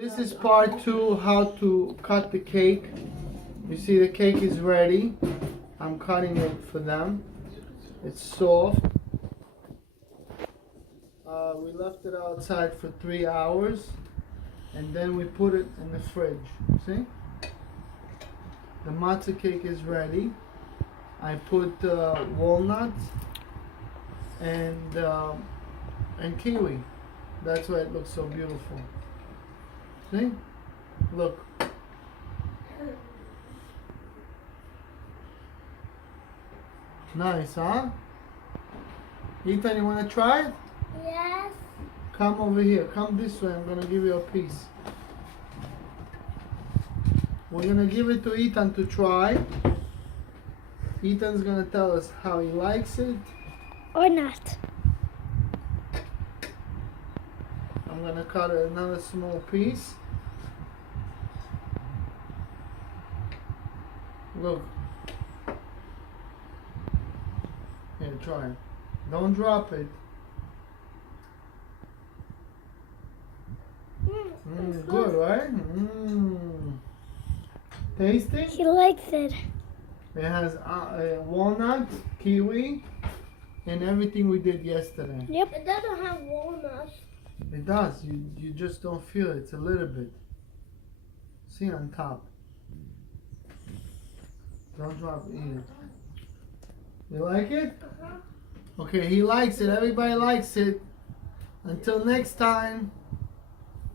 This is part 2, how to cut the cake. You see the cake is ready. I'm cutting it for them. It's soft. We left it outside for 3 hours and then we put it in the fridge. See? The matzah cake is ready. I put walnuts and kiwi. That's why it looks so beautiful. See? Look. Nice, huh? Ethan, you want to try it? Yes. Come over here. Come this way. I'm going to give you a piece. We're going to give it to Ethan to try. Ethan's going to tell us how he likes it. Or not. I'm going to cut another small piece. Look. Here, try it. Don't drop it. Good, right? Tasty? He likes it. It has walnut, kiwi, and everything we did yesterday. Yep. It doesn't have walnuts. It does. You just don't feel it. It's a little bit. See on top. Don't drop it either. You like it? Uh-huh. Okay, he likes it. Everybody likes it. Until next time.